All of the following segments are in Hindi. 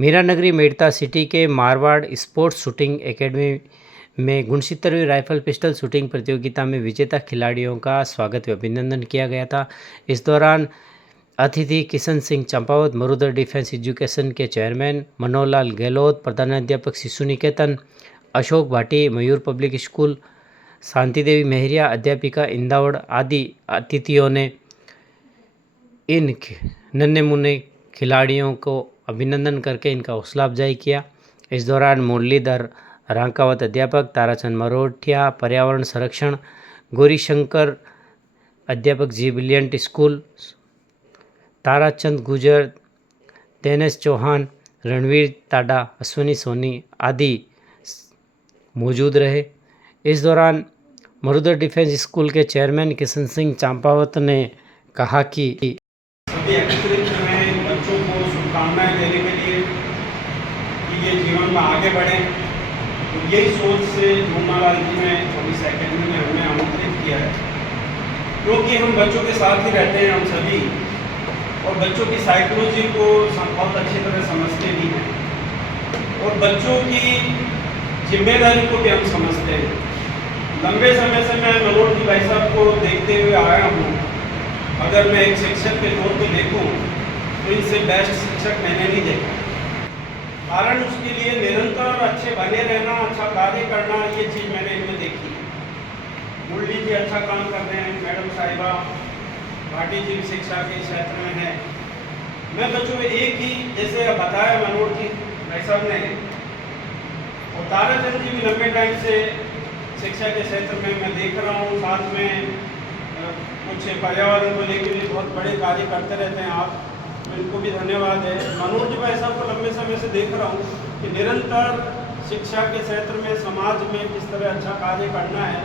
मीरा नगरी मेड़ता सिटी के मारवाड़ स्पोर्ट्स शूटिंग एकेडमी में 69वीं राइफल पिस्टल शूटिंग प्रतियोगिता में विजेता खिलाड़ियों का स्वागत व अभिनंदन किया गया था। इस दौरान अतिथि किशन सिंह चंपावत, मरुधर डिफेंस एजुकेशन के चेयरमैन मनोहर लाल गहलोत, प्रधानाध्यापक शिशु निकेतन, अशोक भाटी, मयूर पब्लिक स्कूल, शांति देवी मेहरिया, अध्यापिका इंदावड़ आदि अतिथियों ने इन नन्हे मुन्ने खिलाड़ियों को अभिनंदन करके इनका हौसला अफजाई किया। इस दौरान मुरलीधर रांकावत अध्यापक, ताराचंद मरोठिया पर्यावरण संरक्षण, गौरीशंकर अध्यापक जी ब्रिलियंट स्कूल, ताराचंद गुजर, देनेश चौहान, रणवीर ताडा, अश्विनी सोनी आदि मौजूद रहे। इस दौरान मरुधर डिफेंस स्कूल के चेयरमैन किशन सिंह चंपावत ने कहा कि सभी एकत्रित में बच्चों को शुभकामनाएं देने के लिए कि ये जीवन में आगे बढ़ें, तो यही सोच से मोमालाल जी ने इस एकेडमी में हमें आमंत्रित किया है, क्योंकि हम बच्चों के साथ ही रहते हैं हम सभी, और बच्चों की साइकोलॉजी को बहुत अच्छी तरह समझते भी हैं और बच्चों की जिम्मेदारी को भी हम समझते हैं। लंबे समय से मैं मनोहर जी भाई साहब को देखते हुए आया हूँ। अगर मैं एक शिक्षक के तौर पे देखूं तो इनसे बेस्ट शिक्षक मैंने नहीं देखा। कारण उसके लिए निरंतर अच्छे बने रहना, अच्छा कार्य करना, ये चीज़ मैंने इनमें देखी। मुरली जी अच्छा काम कर रहे हैं, मैडम साहिबा, भाटी जी भी शिक्षा के क्षेत्र में है। मैं बच्चों में एक ही जैसे बताया मनोहर जी भाई साहब ने, और ताराचंद जी भी लंबे टाइम से शिक्षा के क्षेत्र में मैं देख रहा हूँ, साथ में कुछ पर्यावरण को लेकर भी बहुत बड़े कार्य करते रहते हैं आप, तो इनको भी धन्यवाद है। मनोहर जी भाई साहब को लंबे समय से देख रहा हूँ कि निरंतर शिक्षा के क्षेत्र में समाज में किस तरह अच्छा कार्य करना है,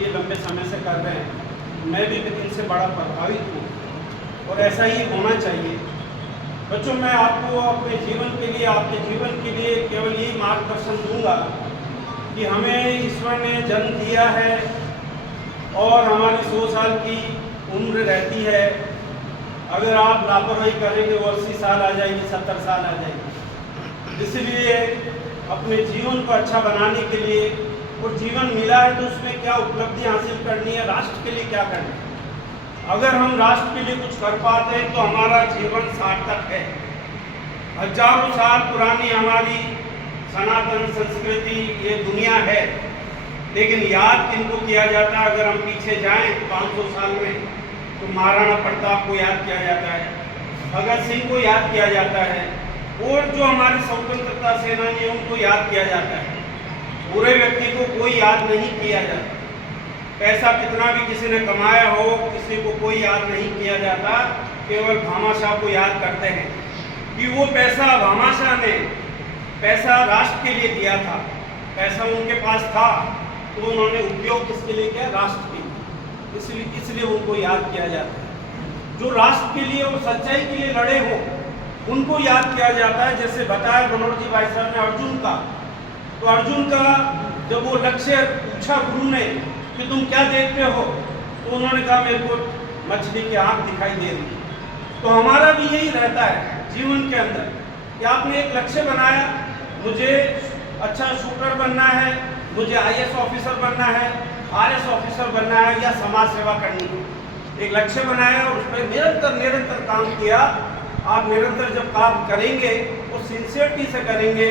ये लंबे समय से कर रहे हैं। मैं भी इनसे बड़ा प्रभावित हूँ और ऐसा ही होना चाहिए। बच्चों, मैं आपको अपने जीवन के लिए, आपके जीवन के लिए केवल यही मार्गदर्शन दूंगा कि हमें ईश्वर ने जन्म दिया है और हमारी 100 साल की उम्र रहती है। अगर आप लापरवाही करेंगे वो 80 साल आ जाएगी, 70 साल आ जाएगी। इसलिए अपने जीवन को अच्छा बनाने के लिए, और जीवन मिला है तो उसमें क्या उपलब्धि हासिल करनी है, राष्ट्र के लिए क्या करना है। अगर हम राष्ट्र के लिए कुछ कर पाते हैं तो हमारा जीवन सार्थक है। हजारों साल पुरानी हमारी सनातन संस्कृति ये दुनिया है, लेकिन याद किनको किया जाता है? अगर हम पीछे जाएं 500 साल में तो महाराणा प्रताप को याद किया जाता है, भगत सिंह को याद किया जाता है, और जो हमारे स्वतंत्रता सेनानी है उनको याद किया जाता है। बुरे व्यक्ति को कोई याद नहीं किया जाता। पैसा कितना भी किसी ने कमाया हो, किसी को कोई याद नहीं किया जाता। केवल भामाशाह को याद करते हैं कि वो पैसा भामाशाह ने पैसा राष्ट्र के लिए दिया था, पैसा उनके पास था तो उन्होंने उपयोग किसके लिए किया? राष्ट्र के लिए। इसलिए उनको याद किया जाता है। जो राष्ट्र के लिए और सच्चाई के लिए लड़े हो उनको याद किया जाता है। जैसे बताया मनोहर जी भाई साहब ने अर्जुन का, तो अर्जुन का जब वो लक्ष्य पूछा गुरु ने कि तुम क्या देखते हो, तो उन्होंने कहा मेरे को मछली की आँख दिखाई दे रही। तो हमारा भी यही रहता है जीवन के अंदर कि आपने एक लक्ष्य बनाया, मुझे अच्छा शूटर बनना है, मुझे IAS ऑफिसर बनना है, RS ऑफिसर बनना है, या समाज सेवा करनी है। एक लक्ष्य बनाया और उस पर निरंतर काम किया। आप निरंतर जब काम करेंगे वो सिंसियरिटी से करेंगे,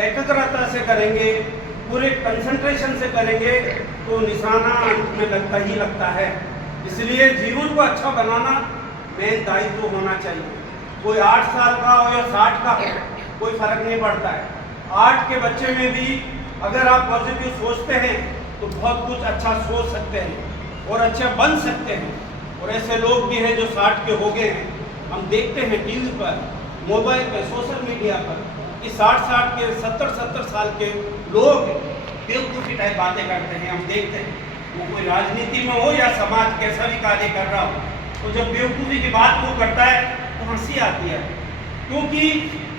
एकाग्रता से करेंगे, पूरे कंसंट्रेशन से करेंगे, तो निशाना अंत में लगता ही लगता है। इसलिए जीवन को अच्छा बनाना मेन दायित्व होना चाहिए। कोई 8 साल का हो या 60 का हो, कोई फर्क नहीं पड़ता है। 8 के बच्चे में भी अगर आप पॉजिटिव सोचते हैं तो बहुत कुछ अच्छा सोच सकते हैं और अच्छा बन सकते हैं। और ऐसे लोग भी हैं जो 60 के हो गए हैं। हम देखते हैं टीवी पर, मोबाइल पर, सोशल मीडिया पर कि 60 के 70 साल के लोग बेवकूफ़ी टाइप बातें करते हैं। हम देखते हैं वो कोई राजनीति में हो या समाज कैसा भी कार्य कर रहा हो, तो जब बेवकूफ़ी की बात वो करता है तो हंसी आती है, क्योंकि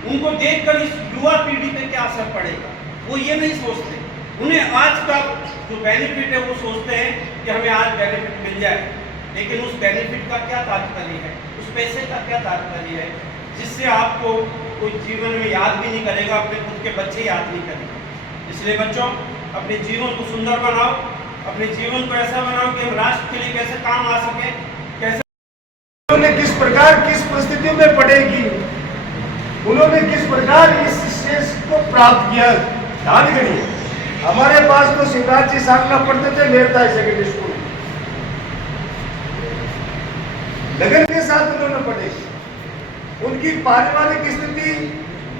उनको देखकर इस युवा पीढ़ी पे क्या असर पड़ेगा वो ये नहीं सोचते। उन्हें आज का जो बेनिफिट है वो सोचते हैं कि हमें आज बेनिफिट मिल जाए, लेकिन उस बेनिफिट का क्या तात्पर्य है, उस पैसे का क्या तात्पर्य है जिससे आपको कोई जीवन में याद भी नहीं करेगा, अपने खुद के बच्चे याद नहीं करेंगे। इसलिए बच्चों, अपने जीवन को सुंदर बनाओ, अपने जीवन को ऐसा बनाओ कि हम राष्ट्र के लिए कैसे काम आ सके, कैसे उन्होंने किस प्रकार किस परिस्थितियों में पढ़ाई की, उन्होंने किस प्रकार इस स्टेज को प्राप्त किया। ध्यान करिए, हमारे पास तो शिवराज जी सांगला पढ़ते थे मेरता सेकेंडरी स्कूल, लगन के साथ उन्होंने पढ़े। उनकी पारिवारिक स्थिति,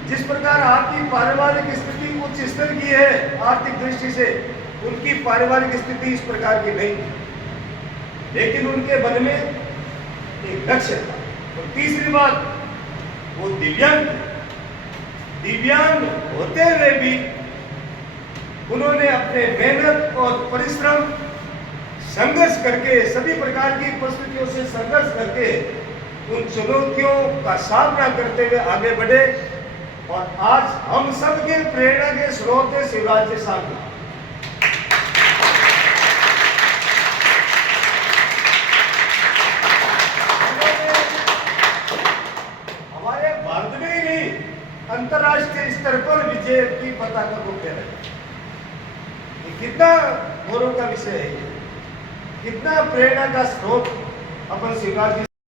जिस प्रकार आपकी पारिवारिक स्थिति उच्च स्तर की है आर्थिक दृष्टि से, उनकी पारिवारिक स्थिति इस प्रकार की नहीं, लेकिन उनके मन में एक लक्ष्य था। और तीसरी बात, वो दिव्यांग होते हुए भी उन्होंने अपने मेहनत और परिश्रम, संघर्ष करके, सभी प्रकार की परिस्थितियों से संघर्ष करके उन चुनौतियों का सामना करते हुए आगे बढ़े। और आज हम सबके प्रेरणा के स्रोत है शिवराज जी सांगला। हमारे भारत में ही नहीं, अंतर्राष्ट्रीय स्तर पर विजय की पताका को फहराया। ये कितना गौरव का विषय है, कितना प्रेरणा का स्रोत अपन शिवराज जी